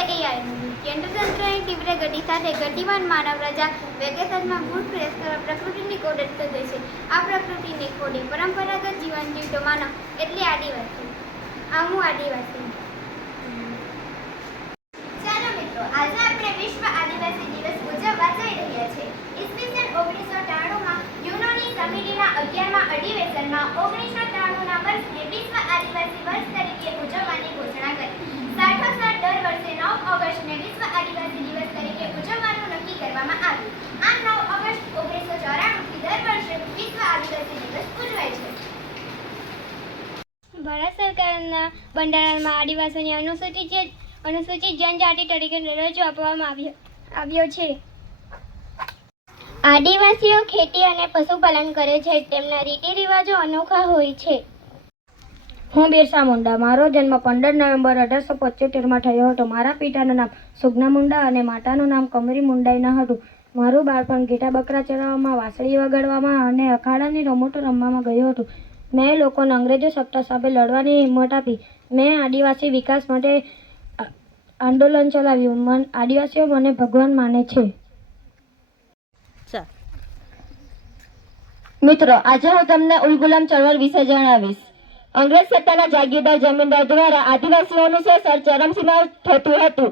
એટલે AI movie. કેન્દ્રતંત્રની તીવ્ર ગતિ સાથે ગતિમાન માનવ રજા વેકેશનમાં મૂળ પ્રયાસ કરવા પ્રકૃતિની કોડત થઈ છે. આ પ્રકૃતિની કોડે પરંપરાગત જીવન જીવતો માનવ એટલે આદિવાસી. આમું આદિવાસી. ચાલો મિત્રો, આજે આપણે વિશ્વ આદિવાસી દિવસ ઉજવવા જઈ રહ્યા છીએ. ઈસવીસન 1993માં યુનોની સમિતિના 11મા અધિવેશનમાં 1993ના વર્ષને વિશ્વ આદિવાસી વર્ષ તરીકે ઉજવવાની ઘોષણા કરી. સાથોસાથ દર વર્ષે 9 ઓગસ્ટને વિશ્વ આદિવાસી દિવસ તરીકે ઉજવવાનું નક્કી કરવામાં આવ્યું. આમ 9 ઓગસ્ટ 1994થી દર વર્ષે વિશ્વ આદિવાસી દિવસ ઉજવાય છે. ભારત સરકારના બંધારણમાં આદિવાસીઓને અનુસૂચિત જનજાતિ તરીકે દરજ્જો આપવામાં આવ્યો છે. આદિવાસીઓ ખેતી અને પશુપાલન કરે છે. તેમના રીતિ રિવાજો અનોખા હોય છે. હું બિરસા મુંડા. મારો જન્મ 15 નવેમ્બર 1875માં થયો હતો. મારા પિતાનું નામ સુગના મુંડા અને માતાનું નામ કમરી મુંડાઈના હતું. મારું બાળપણ ઘેટા બકરા ચરાવવામાં, વાંસળી વગાડવામાં અને અખાડાની રમતો રમવામાં ગયું હતું. મેં લોકોને અંગ્રેજો સત્તા સામે લડવાની હિંમત આપી. મેં આદિવાસી વિકાસ માટે આંદોલન ચલાવ્યું. આદિવાસીઓ મને ભગવાન માને છે. મિત્રો, આજે હું તમને ઉલગુલામ ચળવળ વિશે જણાવીશ. અંગ્રેજ સત્તાના જાગીરદાર જમીનદાર દ્વારા આદિવાસીઓનું શોષણ ચરમસીમાએ થતું હતું.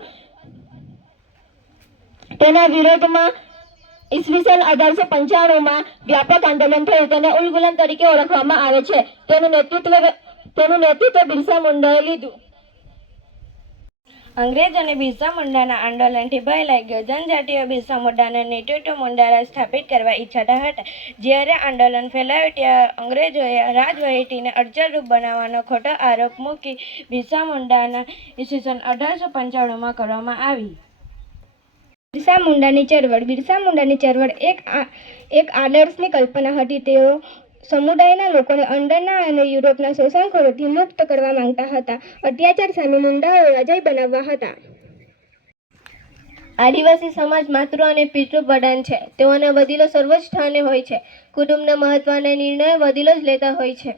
તેના વિરોધમાં ઈસવીસન 1895માં વ્યાપક આંદોલન થયું. તેને ઉલગુલામ તરીકે ઓળખવામાં આવે છે. તેનું નેતૃત્વ બિરસા મુંડાએ લીધું. અંગ્રેજ અને બિરસા મુંડાના આંદોલનથી ભય લાગ્યો. જનજાતિઓ બિરસા મુંડાના નેતૃત્વ મુંડારાજ સ્થાપિત કરવા ઈચ્છતા હતા. જ્યારે આંદોલન ફેલાયું ત્યાં અંગ્રેજોએ રાજવહીટીને અડચણરૂપ બનાવવાનો ખોટો આરોપ મૂકી બિરસા મુંડાના ઈસવીસન 1895માં કરવામાં આવી. બિરસા મુંડાની ચળવળ એક આદર્શની કલ્પના હતી. તેઓ સમુદાયના લોકોને અંદરના અને યુરોપના શોષણખોરોથી મુક્ત કરવા માંગતા હતા. અત્યાચાર સામે મુંડાઓ અજય બનાવવા હતા. આદિવાસી સમાજ માતૃ અને પિતૃ પ્રધાન છે. તેઓના વડીલો સર્વોચ્ચ સ્થાને હોય છે. કુટુંબના મહત્વના નિર્ણયો વડીલો જ લેતા હોય છે.